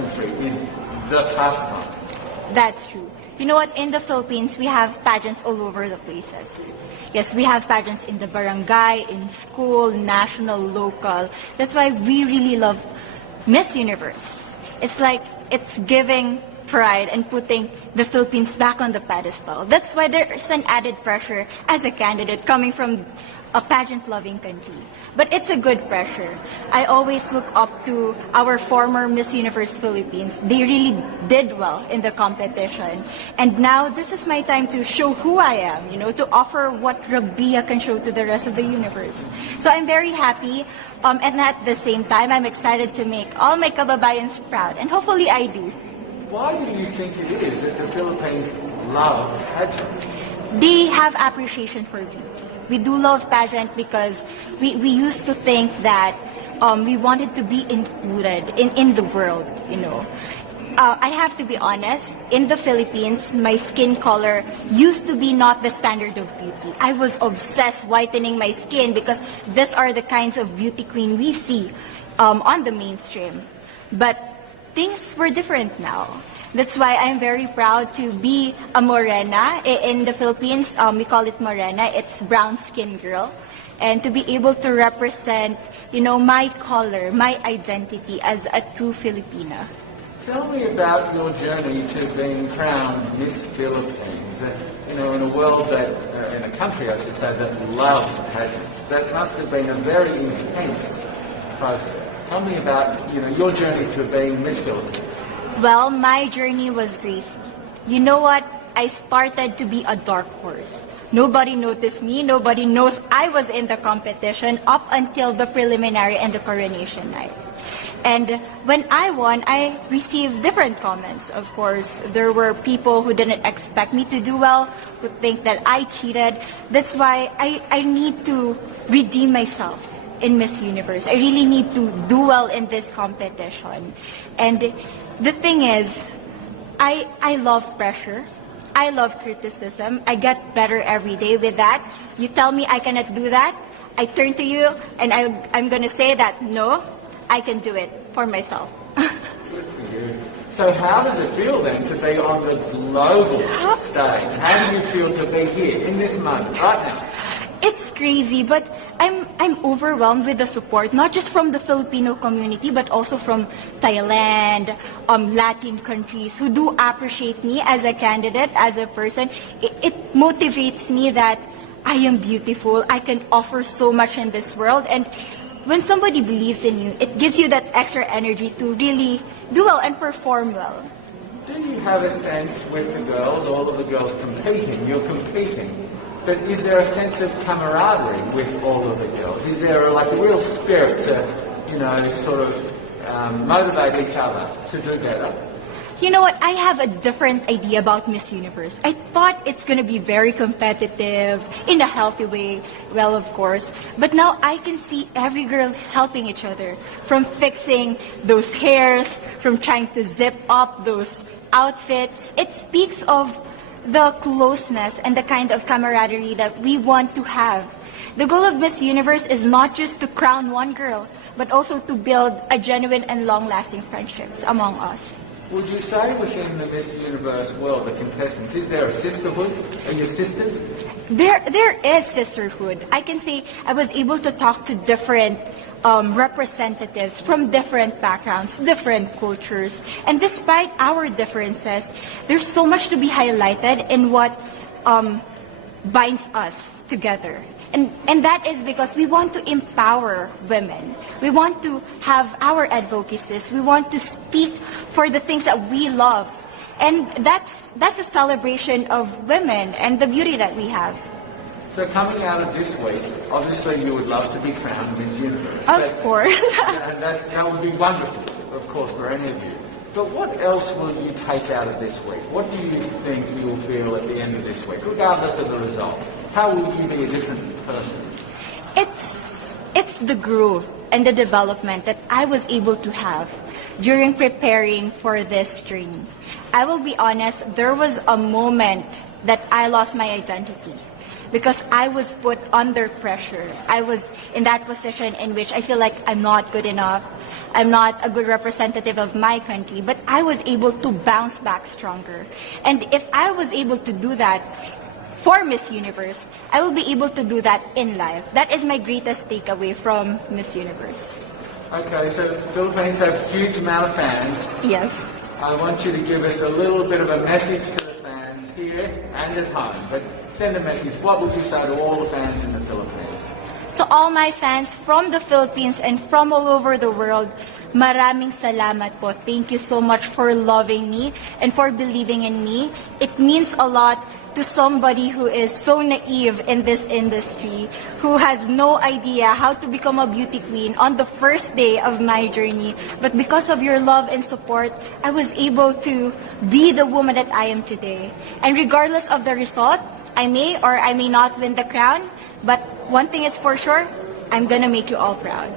pageantry is the pastime. That's true. You know what? In the Philippines, we have pageants all over the places. Yes, we have pageants in the barangay, in school, national, local. That's why we really love Miss Universe. It's like it's giving pride and putting the Philippines back on the pedestal. That's why there's an added pressure as a candidate coming from a pageant-loving country. But it's a good pressure. I always look up to our former Miss Universe Philippines. They really did well in the competition. And now this is my time to show who I am, to offer what Rabiya can show to the rest of the universe. So I'm very happy. And at the same time, I'm excited to make all my kababayans proud. And hopefully I do. Why do you think it is that the Philippines love pageants? They have appreciation for beauty. We do love pageant because we used to think that we wanted to be included in the world, I have to be honest, in the Philippines, my skin color used to be not the standard of beauty. I was obsessed whitening my skin because these are the kinds of beauty queen we see on the mainstream. But things were different now. That's why I'm very proud to be a morena. In the Philippines, we call it morena. It's brown skin girl. And to be able to represent, my color, my identity as a true Filipina. Tell me about your journey to being crowned Miss Philippines. In a world that, in a country I should say, that loves pageants. That must have been a very intense process. Tell me about, your journey to being Miss Philippines. Well, my journey was crazy. You know what? I started to be a dark horse. Nobody noticed me. Nobody knows I was in the competition up until the preliminary and the coronation night. And when I won, I received different comments, of course. There were people who didn't expect me to do well, who think that I cheated. That's why I need to redeem myself in Miss Universe. I really need to do well in this competition. And the thing is, I love pressure. I love criticism. I get better every day with that. You tell me I cannot do that, I turn to you and I'm going to say that, no, I can do it for myself. Good for you. So how does it feel then to be on the global stage? How do you feel to be here in this moment, right now? It's crazy, but I'm overwhelmed with the support, not just from the Filipino community, but also from Thailand, Latin countries who do appreciate me as a candidate, as a person. It motivates me that I am beautiful, I can offer so much in this world, and when somebody believes in you, it gives you that extra energy to really do well and perform well. Do you have a sense with the girls, all of the girls competing, you're competing, but is there a sense of camaraderie with all of the girls? Is there a real spirit to, sort of motivate each other to do better? You know what? I have a different idea about Miss Universe. I thought it's going to be very competitive, in a healthy way, well, of course. But now I can see every girl helping each other, from fixing those hairs, from trying to zip up those outfits. It speaks of the closeness and the kind of camaraderie that we want to have. The goal of Miss Universe is not just to crown one girl, but also to build a genuine and long-lasting friendships among us. Would you say within the Miss Universe world, the contestants, is there a sisterhood? Are you sisters? There is sisterhood. I can say I was able to talk to different representatives from different backgrounds, different cultures. And despite our differences, there's so much to be highlighted in what binds us together. And that is because we want to empower women. We want to have our advocacies. We want to speak for the things that we love. And that's a celebration of women and the beauty that we have. So coming out of this week, obviously you would love to be crowned Miss Universe. Of course. And that would be wonderful, of course, for any of you. But what else will you take out of this week? What do you think you'll feel at the end of this week, regardless of the result? How will you be a different person? It's the growth and the development that I was able to have during preparing for this dream. I will be honest, there was a moment that I lost my identity. because I was put under pressure. I was in that position in which I feel like I'm not good enough. I'm not a good representative of my country, but I was able to bounce back stronger. And if I was able to do that for Miss Universe, I will be able to do that in life. That is my greatest takeaway from Miss Universe. Okay, so Philippines have a huge amount of fans. Yes. I want you to give us a little bit of a message to the fans here and at home. But send a message. What would you say to all the fans in the Philippines? To all my fans from the Philippines and from all over the world, maraming salamat po. Thank you so much for loving me and for believing in me. It means a lot to somebody who is so naive in this industry, who has no idea how to become a beauty queen on the first day of my journey. But because of your love and support, I was able to be the woman that I am today. And regardless of the result, I may or I may not win the crown, but one thing is for sure, I'm gonna make you all proud.